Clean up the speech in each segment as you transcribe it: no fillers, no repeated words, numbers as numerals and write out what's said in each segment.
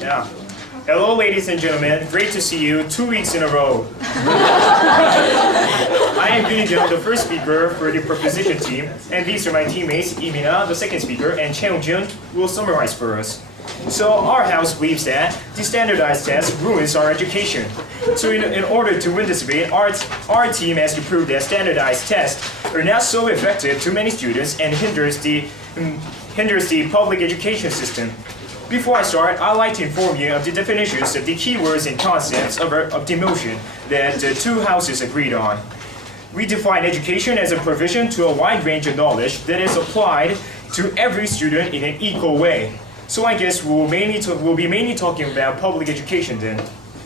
Yeah. Hello, ladies and gentlemen. Great to see you 2 weeks in a row. I am Gunijun, the first speaker for the proposition team, and these are my teammates, Imina, the second speaker, and Cheongjun will summarize for us. So our house believes that the standardized test ruins our education. So in order to win this debate, our team has to prove that standardized tests are not so effective to many students and hinders the public education system. Before I start, I'd like to inform you of the definitions of the keywords and concepts of the motion that the two houses agreed on. We define education as a provision to a wide range of knowledge that is applied to every student in an equal way. So I guess we'll be mainly talking about public education then.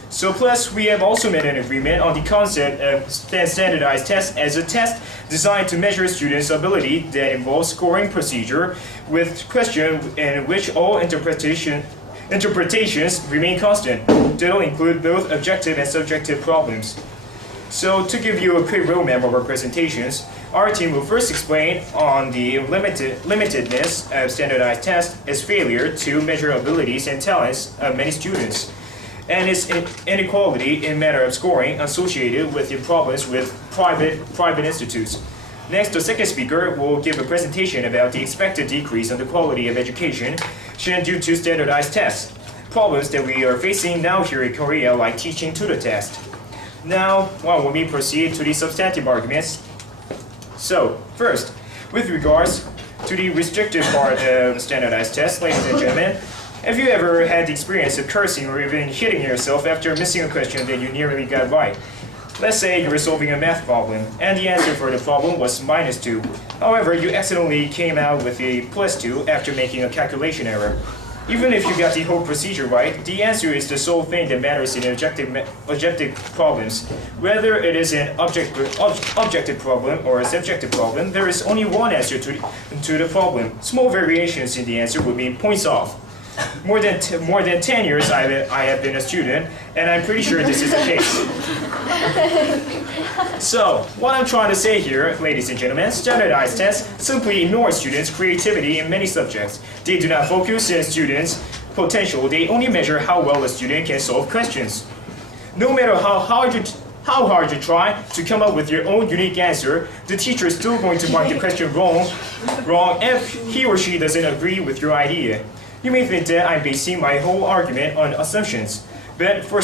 So plus, we have also made an agreement on the concept of standardized tests as a test designed to measure students' ability that involves scoring procedure with questions in which all interpretations remain constant. They'll include both objective and subjective problems. So to give you a quick roadmap of our presentations, our team will first explain on the limitedness of standardized tests as failure to measure abilities and talents of many students, and its inequality in matter of scoring associated with the problems with private institutes. Next, the second speaker will give a presentation about the expected decrease in the quality of education due to standardized tests, problems that we are facing now here in Korea, like teaching to the test. Now, when we proceed to the substantive arguments. So, first, with regards to the restrictive part of standardized tests, ladies and gentlemen, have you ever had the experience of cursing or even hitting yourself after missing a question that you nearly got right? Let's say you were solving a math problem, and the answer for the problem was -2. However, you accidentally came out with a +2 after making a calculation error. Even if you got the whole procedure right, the answer is the sole thing that matters in objective problems. Whether it is an objective problem or a subjective problem, there is only one answer to the problem. Small variations in the answer would mean points off. More than 10 years I have been a student, and I'm pretty sure this is the case. So, what I'm trying to say here, ladies and gentlemen, standardized tests simply ignore students' creativity in many subjects. They do not focus on students' potential, they only measure how well a student can solve questions. No matter how hard you try to come up with your own unique answer, the teacher is still going to mark the question wrong if he or she doesn't agree with your idea. You may think that I'm basing my whole argument on assumptions, but for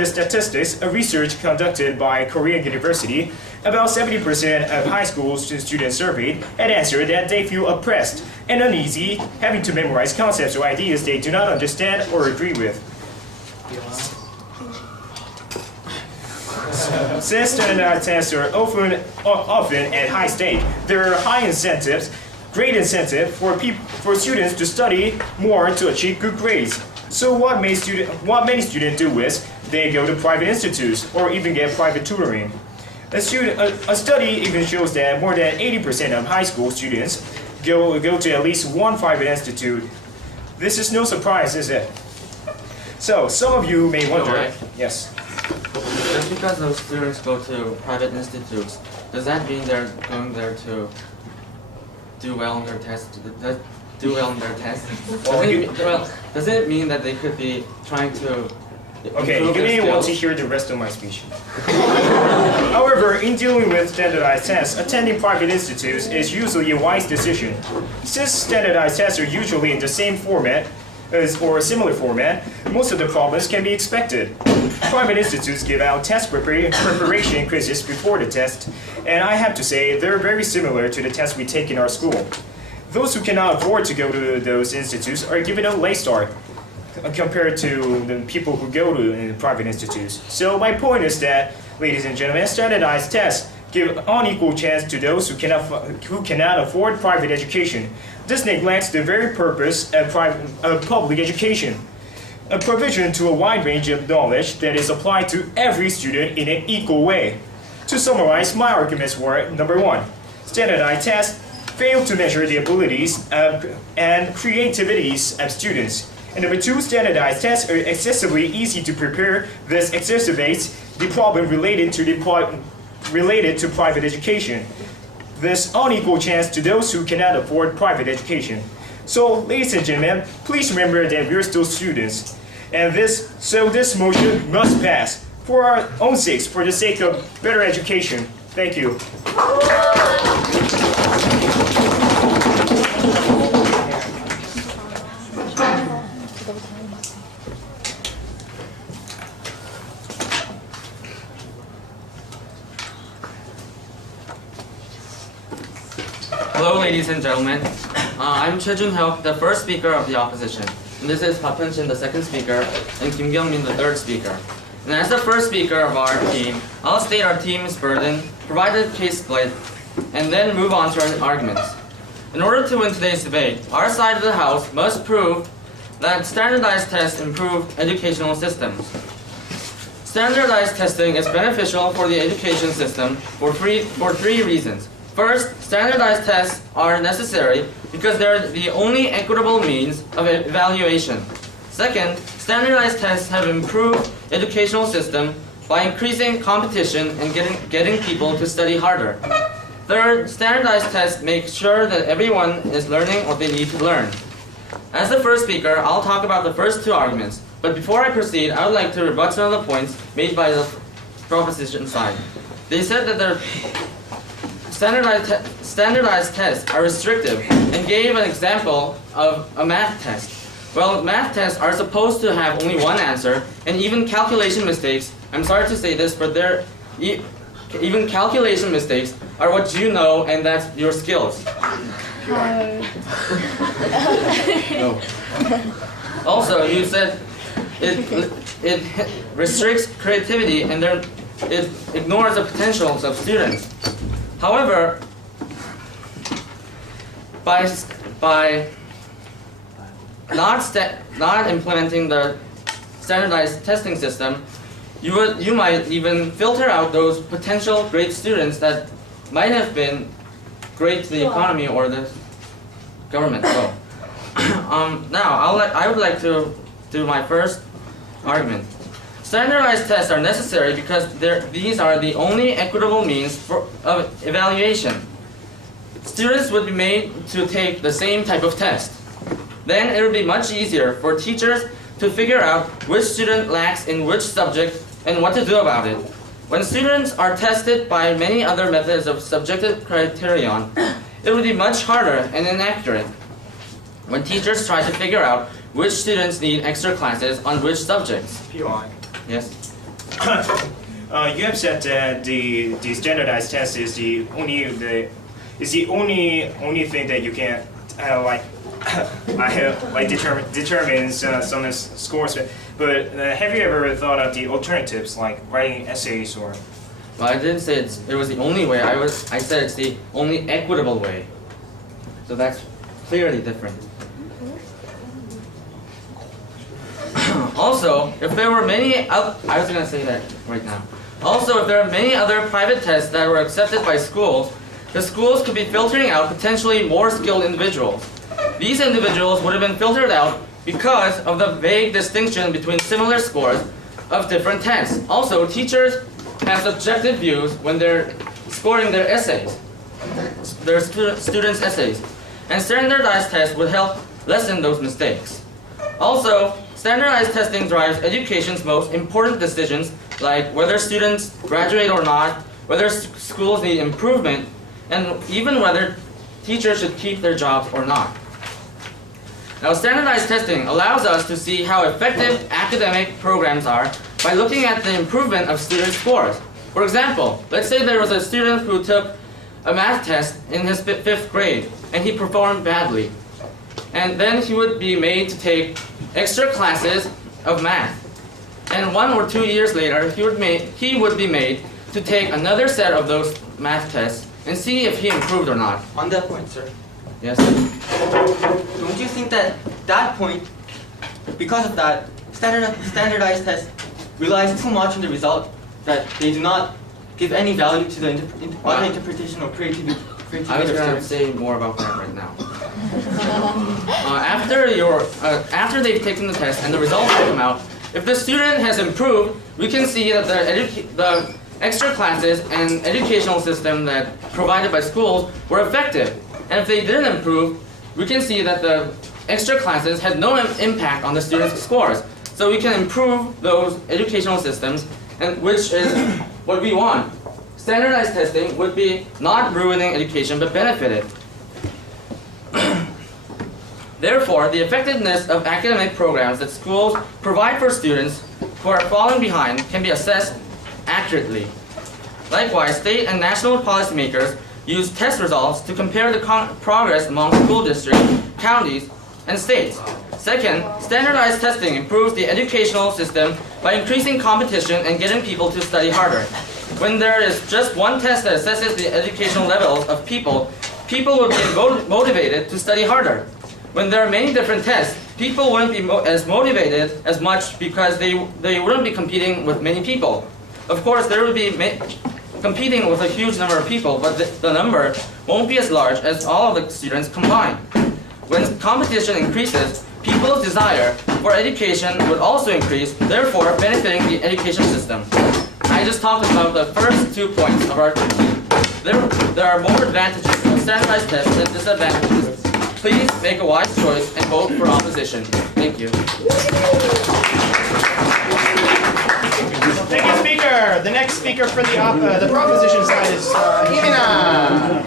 the statistics, a research conducted by Korean University, about 70% of high school students surveyed had answered that they feel oppressed and uneasy having to memorize concepts or ideas they do not understand or agree with. Since standardized tests are often at high stake, there are great incentive for students to study more to achieve good grades. So what many students do is they go to private institutes or even get private tutoring. A study even shows that more than 80% of high school students go to at least one private institute. This is no surprise, is it? So some of you may wonder. Right. Yes. Just because those students go to private institutes, does that mean they're going there to do well on their test? Does it mean that they could be trying to Okay, you may want to hear the rest of my speech. However, in dealing with standardized tests, attending private institutes is usually a wise decision. Since standardized tests are usually in the same format or a similar format, most of the problems can be expected. Private institutes give out test preparation quizzes before the test, and I have to say they're very similar to the tests we take in our school. Those who cannot afford to go to those institutes are given a late start compared to the people who go to private institutes. So my point is that, ladies and gentlemen, standardized tests give unequal chance to those who cannot afford private education. This neglects the very purpose of public education, a provision to a wide range of knowledge that is applied to every student in an equal way. To summarize, my arguments were: number one, standardized tests fail to measure the abilities and creativities of students. And number two, standardized tests are excessively easy to prepare. This exacerbates the problem related to private education. this unequal chance to those who cannot afford private education. So, ladies and gentlemen, please remember that we're still students. And this motion must pass for our own sakes, for the sake of better education. Thank you. Hello, ladies and gentlemen. I'm Choi Jun-hyuk, the first speaker of the opposition. And this is Park Hyun-shin, the second speaker, and Kim Kyung-min, the third speaker. And as the first speaker of our team, I'll state our team's burden, provide a case split, and then move on to our arguments. In order to win today's debate, our side of the House must prove that standardized tests improve educational systems. Standardized testing is beneficial for the education system for three reasons. First, standardized tests are necessary because they're the only equitable means of evaluation. Second, standardized tests have improved educational system by increasing competition and getting people to study harder. Third, standardized tests make sure that everyone is learning what they need to learn. As the first speaker, I'll talk about the first two arguments, but before I proceed, I would like to rebut some of the points made by the proposition side. They said that their standardized tests are restrictive and gave an example of a math test. Well, math tests are supposed to have only one answer, and even calculation mistakes, I'm sorry to say this, but even calculation mistakes are what you know, and that's your skills. No. Also, you said it restricts creativity and it ignores the potentials of students. However, by not implementing the standardized testing system, you might even filter out those potential great students that might have been great to the economy or the government. So, now I would like to do my first argument. Standardized tests are necessary because these are the only equitable means of evaluation. Students would be made to take the same type of test. Then it would be much easier for teachers to figure out which student lacks in which subject and what to do about it. When students are tested by many other methods of subjective criterion, it would be much harder and inaccurate when teachers try to figure out which students need extra classes on which subjects. PY. Yes? You have said that the standardized test is the only thing that you can determines some scores. But have you ever thought of the alternatives like writing essays or? Well, I didn't say it was the only way. I said it's the only equitable way. So that's clearly different. Also, if there were many, I was going to say that right now. Also, if there are many other private tests that were accepted by schools, the schools could be filtering out potentially more skilled individuals. These individuals would have been filtered out because of the vague distinction between similar scores of different tests. Also, teachers have subjective views when they're scoring their essays, their students' essays. And standardized tests would help lessen those mistakes. Also, standardized testing drives education's most important decisions, like whether students graduate or not, whether schools need improvement, and even whether teachers should keep their jobs or not. Now, standardized testing allows us to see how effective academic programs are by looking at the improvement of student scores. For example, let's say there was a student who took a math test in his 5th grade, and he performed badly. And then he would be made to take extra classes of math. And 1 or 2 years later, he would be made to take another set of those math tests and see if he improved or not. On that point, sir. Yes? Don't you think that point, because of that, standardized test relies too much on the result, that they do not give any value to the interpretation or creativity I was going to say more about that right now. After they've taken the test and the results come out, if the student has improved, we can see that the extra classes and educational system that provided by schools were effective. And if they didn't improve, we can see that the extra classes had no impact on the students' scores. So we can improve those educational systems, and which is what we want. Standardized testing would be not ruining education but benefit it. Therefore, the effectiveness of academic programs that schools provide for students who are falling behind can be assessed accurately. Likewise, state and national policymakers use test results to compare the progress among school districts, counties, and states. Second, standardized testing improves the educational system by increasing competition and getting people to study harder. When there is just one test that assesses the educational levels of people will be motivated to study harder. When there are many different tests, people wouldn't be as motivated as much because they wouldn't be competing with many people. Of course, there would be competing with a huge number of people, but the number won't be as large as all of the students combined. When competition increases, people's desire for education would also increase, therefore benefiting the education system. I just talked about the first 2 points of our team. There are more advantages of standardized tests than disadvantages. Please make a wise choice and vote for opposition. Thank you. Thank you, speaker. The next speaker for the proposition side is Imina.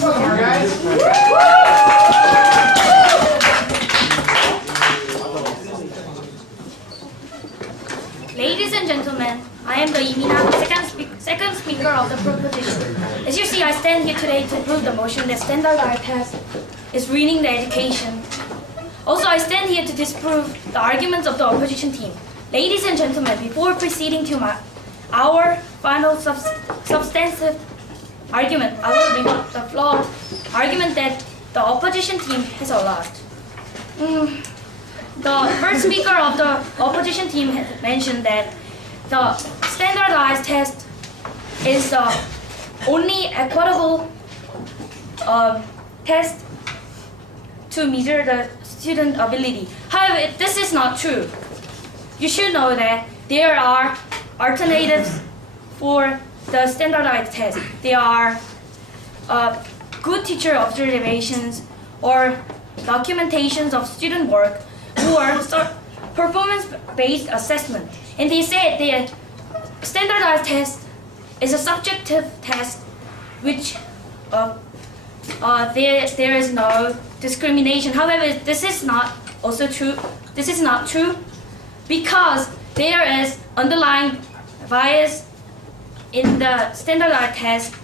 Come on, guys. Ladies and gentlemen, I am the Imina, second speaker of the proposition. As you see, I stand here today to prove the motion that standardized test is ruining the education. Also, I stand here to disprove the arguments of the opposition team. Ladies and gentlemen, before proceeding to our final substantive argument, I will bring up the flawed argument that the opposition team has allowed. The first speaker of the opposition team has mentioned that the standardized test is the only equitable test to measure the student ability. However, this is not true. You should know that there are alternatives for the standardized test. There are good teacher observations or documentations of student work or performance-based assessment. And they said the standardized test is a subjective test which there is no discrimination. However, this is not also true. This is not true because there is underlying bias in the standardized test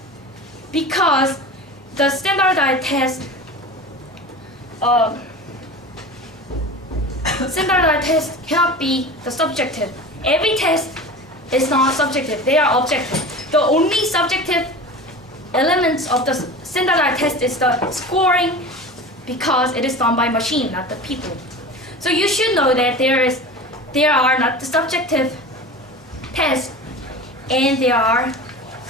because the standardized test cannot be the subjective. Every test is not subjective, they are objective. The only subjective elements of the standardized test is the scoring because it is done by machine, not the people. So you should know that there are not the subjective tests and there are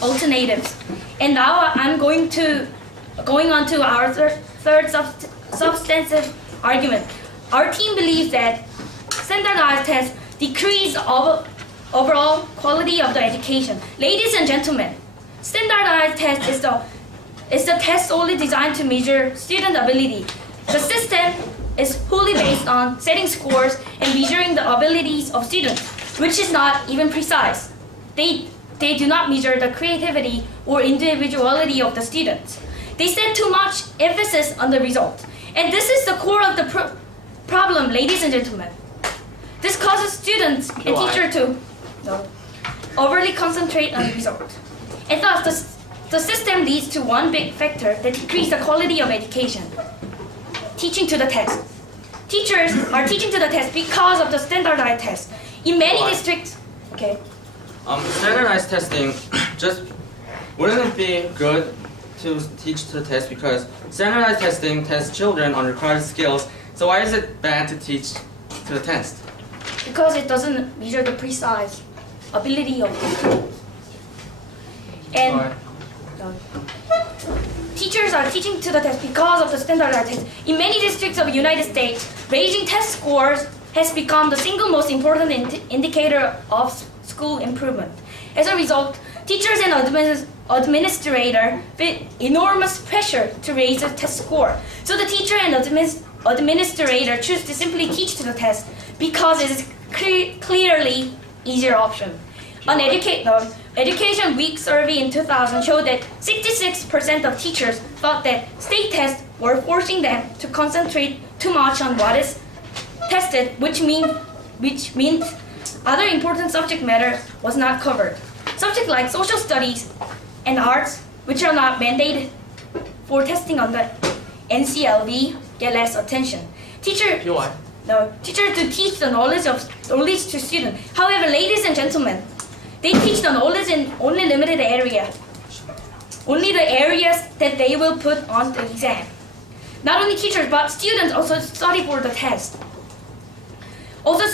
alternatives. And now I'm going on to our third substantive argument. Our team believes that standardized tests decrease overall quality of the education. Ladies and gentlemen, standardized test is the test only designed to measure student ability. The system is fully based on setting scores and measuring the abilities of students, which is not even precise. They do not measure the creativity or individuality of the students. They set too much emphasis on the result. And this is the core of the problem, ladies and gentlemen. This causes students and teachers to overly concentrate on the result. And thus, the system leads to one big factor that decreases the quality of education. Teaching to the test. Teachers are teaching to the test because of the standardized test. In many districts, okay. Standardized testing just wouldn't it be good to teach to the test because standardized testing tests children on required skills. So why is it bad to teach to the test? Because it doesn't measure the precise ability of the students. And teachers are teaching to the test because of the standardized test. In many districts of the United States, raising test scores has become the single most important indicator of school improvement. As a result, teachers and administrators feel enormous pressure to raise the test score. So the teacher and administrator choose to simply teach to the test because it is clearly easier option. An Education Week survey in 2000 showed that 66% of teachers thought that state tests were forcing them to concentrate too much on what is tested, which means other important subject matter was not covered. Subjects like social studies and arts, which are not mandated for testing on the NCLB, get less attention. Teacher to teach the knowledge to students. However, ladies and gentlemen, they teach the knowledge in only limited area. Only the areas that they will put on the exam. Not only teachers, but students also study for the test. Also,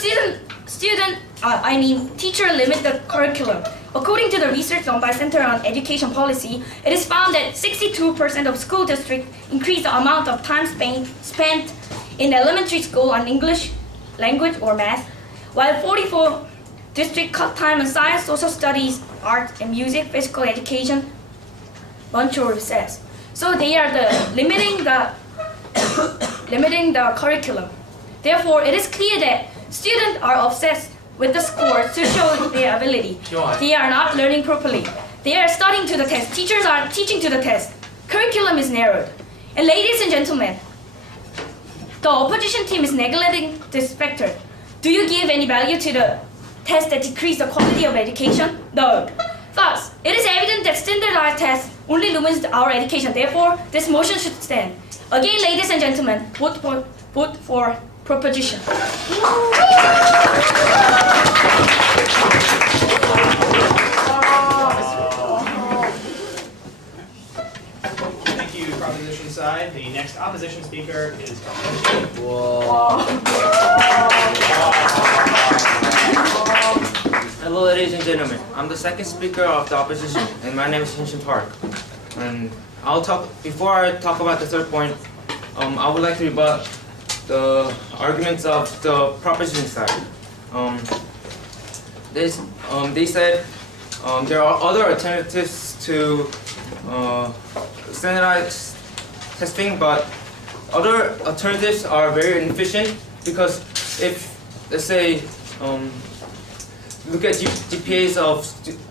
teacher limit the curriculum. According to the research done by Center on Education Policy, it is found that 62% of school districts increase the amount of time spent in elementary school on English, language, or math, while 44 districts cut time on science, social studies, art, and music, physical education, lunch or recess. So they are limiting the curriculum. Therefore, it is clear that students are obsessed with the scores to show their ability. They are not learning properly. They are studying to the test. Teachers are teaching to the test. Curriculum is narrowed. And ladies and gentlemen, the opposition team is neglecting this factor. Do you give any value to the tests that decrease the quality of education? No. Thus, it is evident that standardized tests only limits our education. Therefore, this motion should stand. Again, ladies and gentlemen, vote for proposition. Thank you, proposition side. The next opposition speaker is Hello, ladies and gentlemen. I'm the second speaker of the opposition, and my name is Hinshin Park. And before I talk about the third point, I would like to rebut the arguments of the proposition side. They said there are other alternatives to standardized testing, but other alternatives are very inefficient because if, let's say, look at GPAs of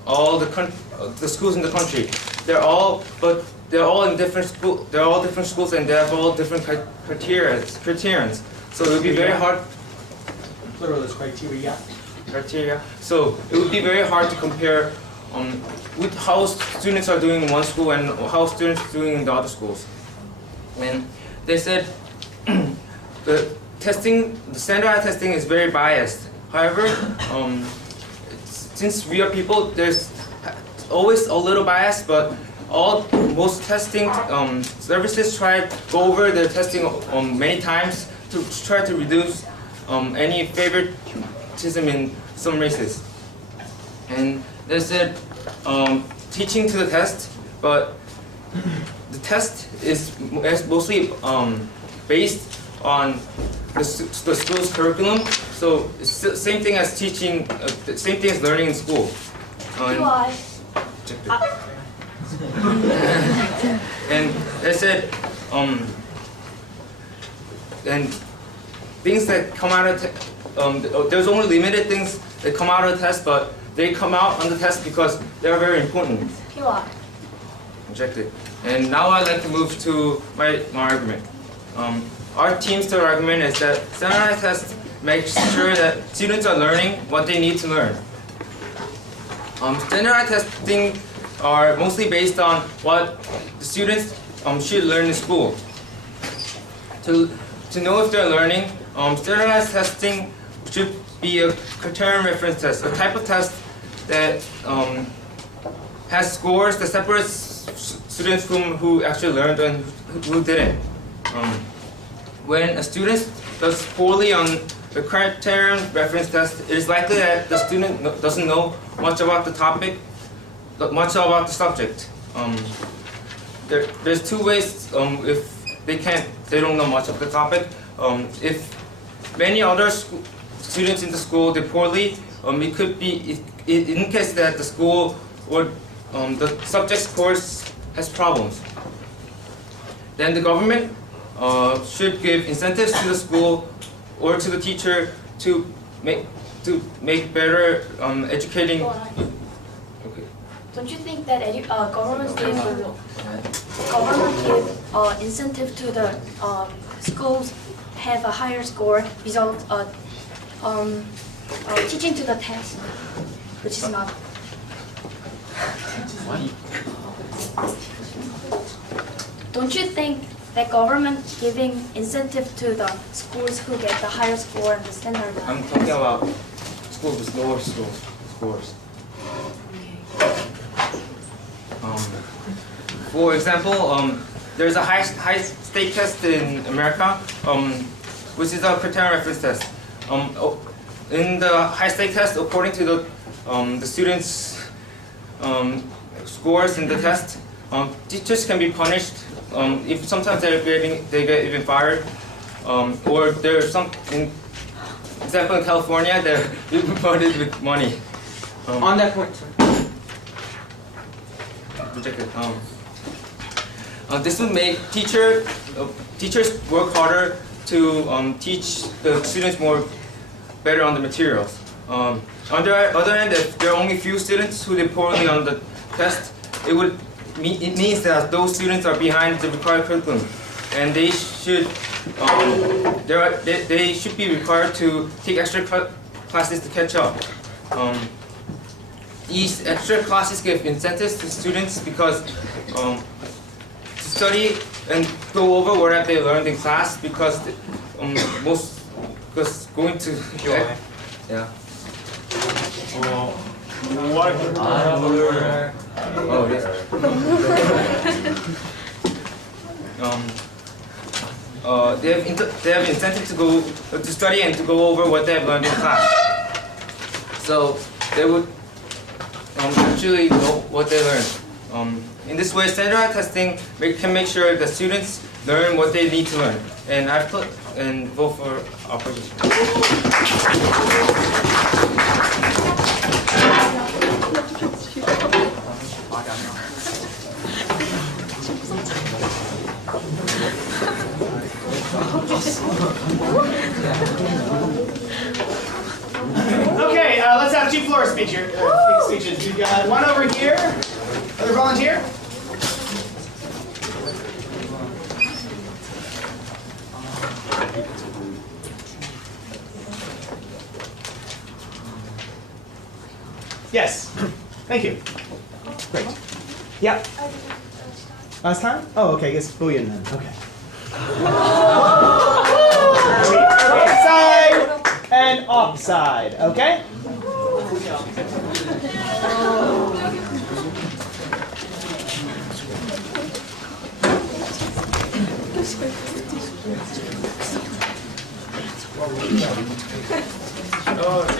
all the schools in the country, they're all in different schools. They're all different schools, and they have all different criterions. So it would be very hard. plural is criteria. So it would be very hard to compare with how students are doing in one school and how students are doing in the other schools. And they said the standardized testing is very biased. However, since we are people, there's always a little bias, but most testing services go over their testing many times to try to reduce any favoritism in some races. And they said teaching to the test, but the test is mostly based on the school's curriculum. So it's the same thing as teaching, the same thing as learning in school. And they said, and things that come out of there's only limited things that come out of the test, but they come out on the test because they are very important. Rejected. And now I'd like to move to my argument. Our team's third argument is that standardized tests make sure that students are learning what they need to learn. Standardized testing are mostly based on what the students should learn in school. To know if they're learning, standardized testing should be a criterion reference test, a type of test that has scores that separates students from who actually learned and who didn't. When a student does poorly on the criterion reference test, it is likely that the student doesn't know much about the topic, much about the subject. there's two ways if they don't know much of the topic. If many other students in the school did poorly, it could be in case that the school or the subject course has problems. Then the government should give incentives to the school or to the teacher to make better educating. Okay. Don't you think that government give incentive to the schools have a higher score result teaching to the test, which is not? Don't you think that government giving incentive to the schools who get the higher score and the standard? I'm talking about schools, lower scores. For example, there's a high stake test in America, which is a criterion reference test. In the high stake test, according to the students' scores in the test, teachers can be punished. If sometimes they get even fired, or there's some, in example in California, they're rewarded with money. On that point, sir. Rejected. This would make teachers work harder to teach the students better on the materials. On the other hand, if there are only few students who did poorly on the test, it means that those students are behind the required curriculum, and they should be required to take extra classes to catch up. These extra classes give incentives to students because to study and go over what they learned in class, because going to yeah. What? Oh, yes. They have incentive to study and to go over what they have learned in class. So they would actually know what they learned. In this way, standardized testing can make sure that students learn what they need to learn. And I vote for opposition. Okay, let's have two floor speeches. We've got one over here. Other volunteer? Yes. Thank you. Great. Yeah. Last time? Oh, okay. I guess bullion then. Okay. Side and offside. Okay.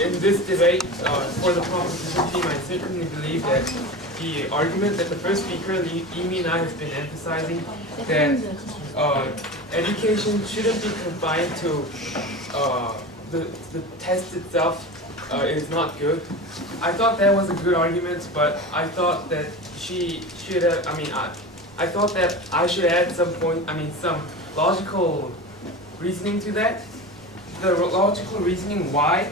In this debate, for the proposition team, I certainly believe that the argument that the first speaker, Amy and I, has been emphasizing, that education shouldn't be confined to the test itself is not good. I thought that was a good argument, but I thought that she should have, I thought that I should add some logical reasoning to that. The logical reasoning why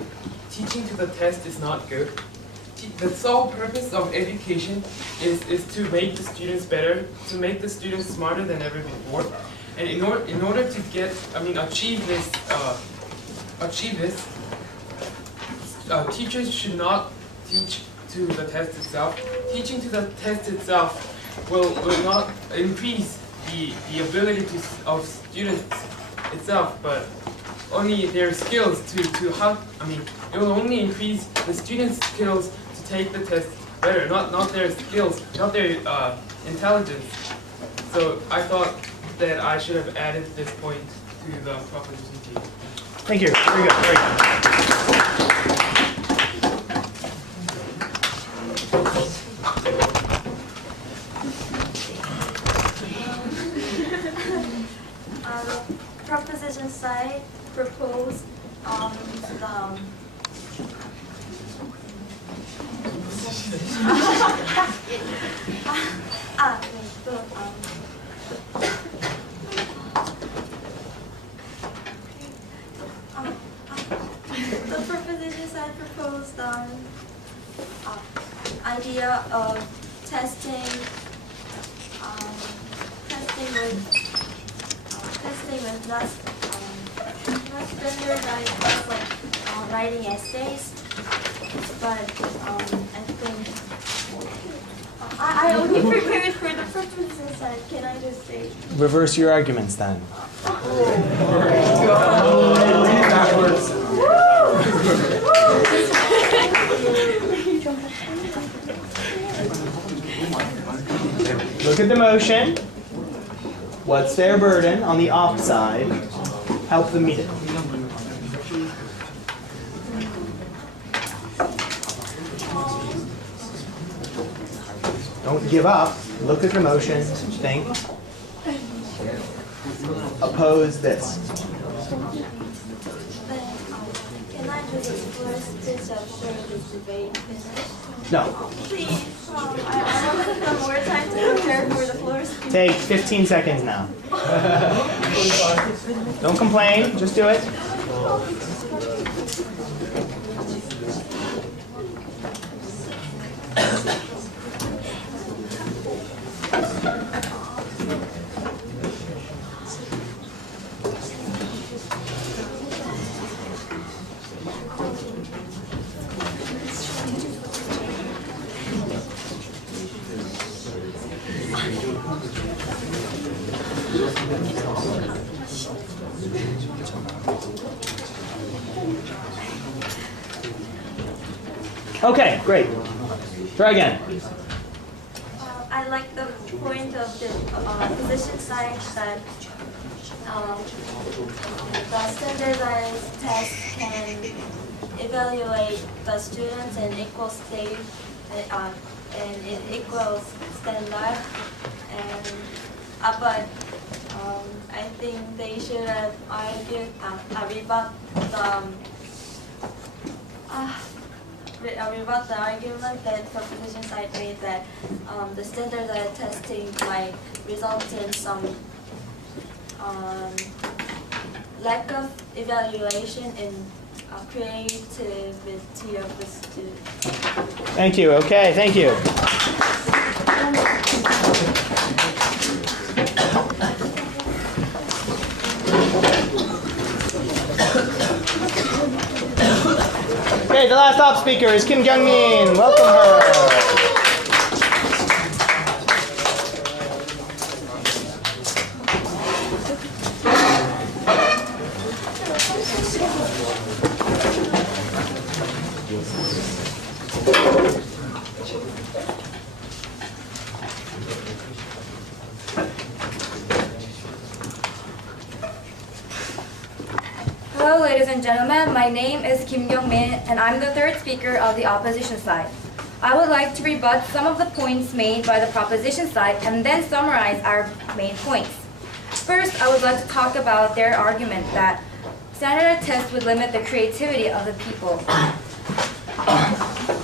teaching to the test is not good. The sole purpose of education is to make the students better, to make the students smarter than ever before. And in order to get, achieve this, teachers should not teach to the test itself. Teaching to the test itself will not increase the ability of students itself, but only their skills to how, it will only increase the students' skills to take the test better, not their skills, not their intelligence. So I thought that I should have added this point to the proposition team. Thank you. Very good. Very good. proposition side proposed the proposition side proposed idea of testing with less standardized, like writing essays. But I think I only prepared for the proposition side. Can I just say? Reverse your arguments then. Look at the motion. What's their burden on the off side? Help them meet it. Don't give up. Look at the motion. Think. Oppose this. Can I just explore this after this debate finished? No. Please, I want some more time to prepare for the floor speech. Take 15 seconds now. Don't complain. Just do it. Okay, great. Try again. I like the point of the position side that the standardized test can evaluate the students in equal state and in equal standard. And but I think they should have argued rebut the argument that proposition side made that the standardized testing might result in some lack of evaluation in creativity of the student. Thank you. Okay, thank you. Okay, the last top speaker is Kim Jung-min. Welcome her. Hello, ladies and gentlemen. My name is Kim Jung-min, and I'm the third speaker of the opposition side. I would like to rebut some of the points made by the proposition side and then summarize our main points. First, I would like to talk about their argument that standardized tests would limit the creativity of the people.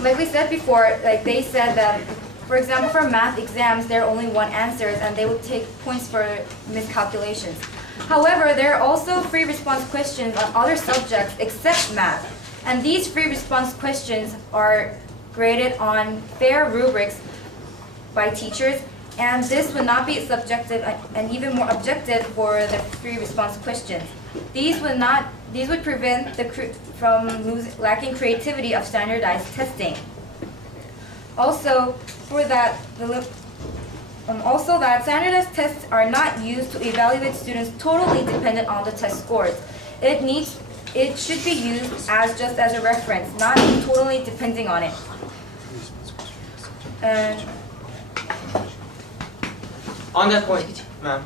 Like we said before, they said that, for example, for math exams, there are only one answers, and they would take points for miscalculations. However, there are also free response questions on other subjects except math. And these free response questions are graded on fair rubrics by teachers, and this would not be subjective and even more objective for the free response questions. These would prevent from lacking creativity of standardized testing. Also, that standardized tests are not used to evaluate students totally dependent on the test scores. It should be used just as a reference, not totally depending on it. And On that point, ma'am,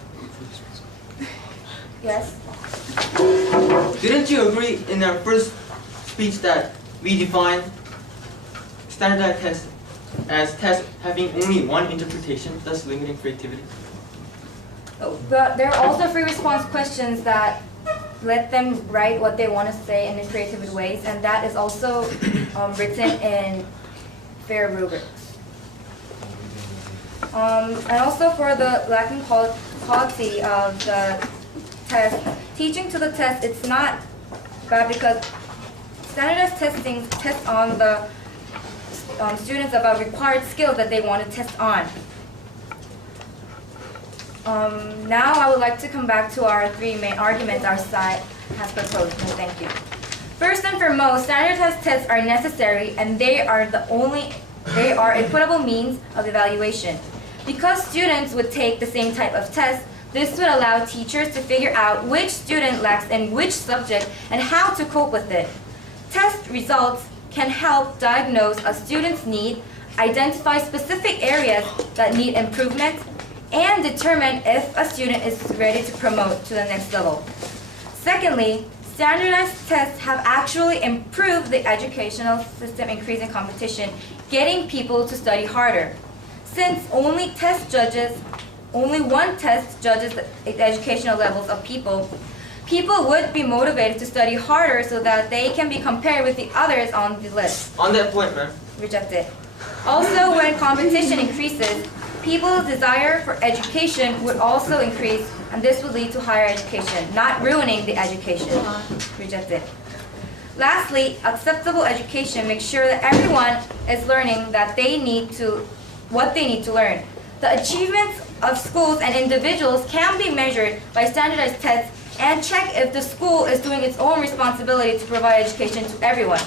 yes. didn't you agree in our first speech that we define standardized tests as tests having only one interpretation, thus limiting creativity? But there are also free response questions that let them write what they want to say in creative ways, and that is also written in fair rubrics. And also for the lacking quality of the test, teaching to the test, it's not bad because standardized testing tests on the students about required skills that they want to test on. Now I would like to come back to our three main arguments our side has proposed, and thank you. First and foremost, standardized tests are necessary and they are equitable means of evaluation. Because students would take the same type of test, this would allow teachers to figure out which student lacks in which subject and how to cope with it. Test results can help diagnose a student's need, identify specific areas that need improvement, and determine if a student is ready to promote to the next level. Secondly, standardized tests have actually improved the educational system, increasing competition, getting people to study harder. Since only one test judges the educational levels of people, people would be motivated to study harder so that they can be compared with the others on the list. On that point, ma'am. Rejected. Also, when competition increases, people's desire for education would also increase, and this would lead to higher education, not ruining the education. Rejected. Lastly, acceptable education makes sure that everyone is learning what they need to learn. The achievements of schools and individuals can be measured by standardized tests and check if the school is doing its own responsibility to provide education to everyone.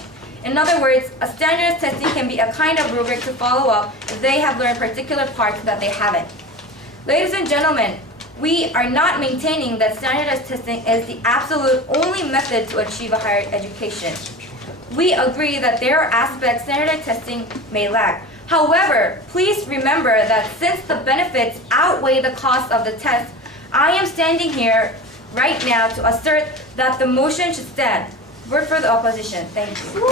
In other words, a standardized testing can be a kind of rubric to follow up if they have learned particular parts that they haven't. Ladies and gentlemen, we are not maintaining that standardized testing is the absolute only method to achieve a higher education. We agree that there are aspects standardized testing may lack. However, please remember that since the benefits outweigh the cost of the test, I am standing here right now to assert that the motion should stand. Word for the opposition. Thank you.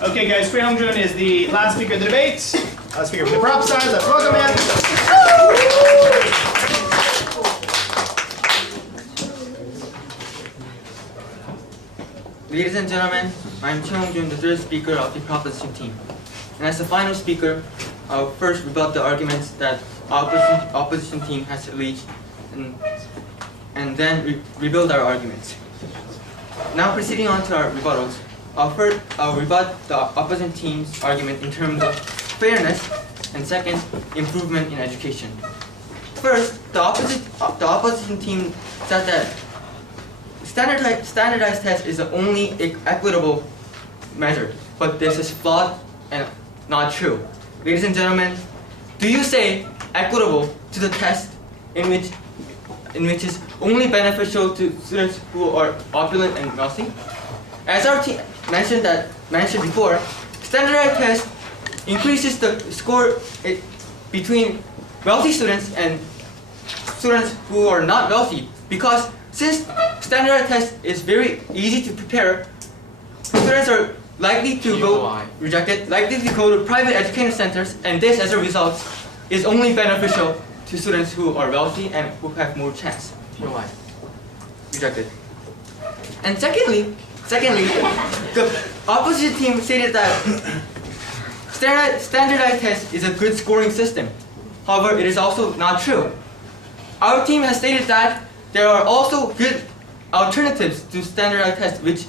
Okay, guys, Free Hongjun is the last speaker of the debate. Last speaker for the prop stars. Let's welcome him. Ladies and gentlemen, I'm Choi Hongjun, the third speaker of the proposition team. And as the final speaker, I'll first rebut the arguments that opposition team has alleged, and then rebuild our arguments. Now proceeding on to our rebuttals, I'll rebut the opposition team's argument in terms of fairness, and second, improvement in education. First, the opposition team said that standardized test is the only equitable measure, but this is flawed and not true. Ladies and gentlemen, do you say equitable to the test in which is only beneficial to students who are opulent and wealthy? As our team mentioned before, standardized test increases the score between wealthy students and students who are not wealthy, because since standardized test is very easy to prepare, students are likely to go to private education centers, and this as a result is only beneficial to students who are wealthy and who have more chance. Rejected. And secondly, the opposite team stated that standardized test is a good scoring system. However, it is also not true. Our team has stated that there are also good alternatives to standardized tests, which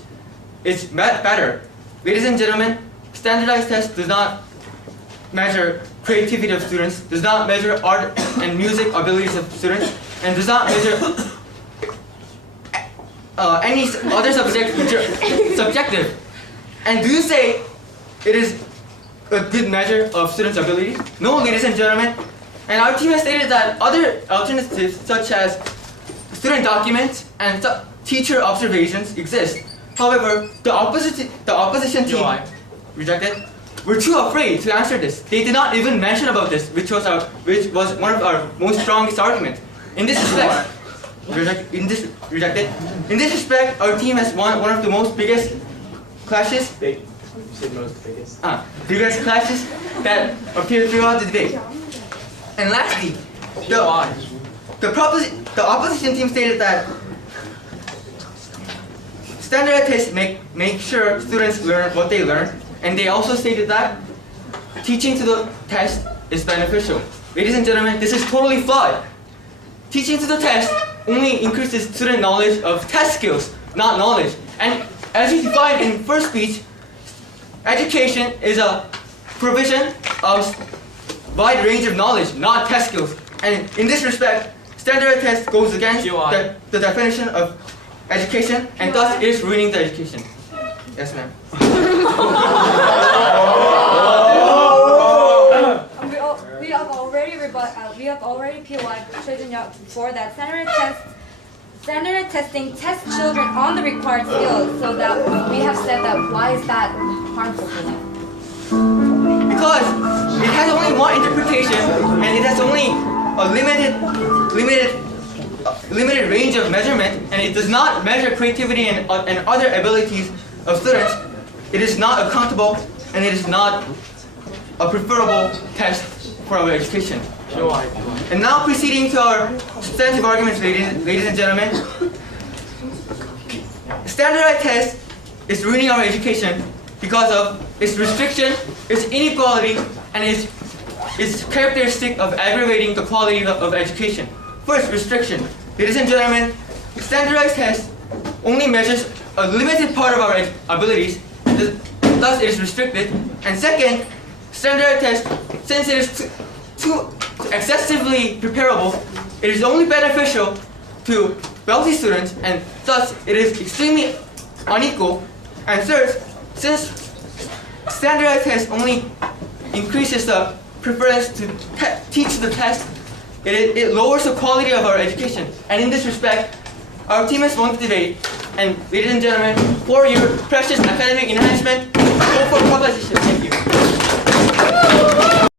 is better. Ladies and gentlemen, standardized test does not measure creativity of students, does not measure art and music abilities of students, and does not measure any other subjects which are subjective. And do you say it is a good measure of students' abilities? No, ladies and gentlemen. And our team has stated that other alternatives such as student documents and teacher observations exist. However, the opposition team rejected. We're too afraid to answer this. They did not even mention about this, which was one of our most strongest arguments. In this respect, rejected. In this respect, our team has won one of the most biggest clashes. You said most biggest. Biggest clashes that appeared throughout the debate. And lastly, the opposition team stated that standardized tests make sure students learn what they learn, and they also stated that teaching to the test is beneficial. Ladies and gentlemen, this is totally flawed. Teaching to the test only increases student knowledge of test skills, not knowledge. And as we defined in first speech, education is a provision of wide range of knowledge, not test skills. And in this respect, standardized test goes against the definition of education, and thus it is ruining the education. Yes, ma'am. We have already POI'd Choi before that standardized testing tests children on the required skills, so that we have said that why is that harmful for them? Because it has only one interpretation, and it has only a limited range of measurement, and it does not measure creativity and other abilities of students. It is not accountable, and it is not a preferable test for our education. And now proceeding to our substantive arguments, ladies and gentlemen. Standardized test is ruining our education because of its restriction, its inequality, and its characteristic of aggravating the quality of education. First, restriction. Ladies and gentlemen, standardized test only measures a limited part of our abilities, thus it is restricted. And second, standardized test, since it is too excessively preparable, it is only beneficial to wealthy students, and thus it is extremely unequal. And third, since standardized test only increases the preference to teach the test, it lowers the quality of our education. And in this respect, our team has won the debate. And ladies and gentlemen, for your precious academic enhancement, vote for proposition. Thank you.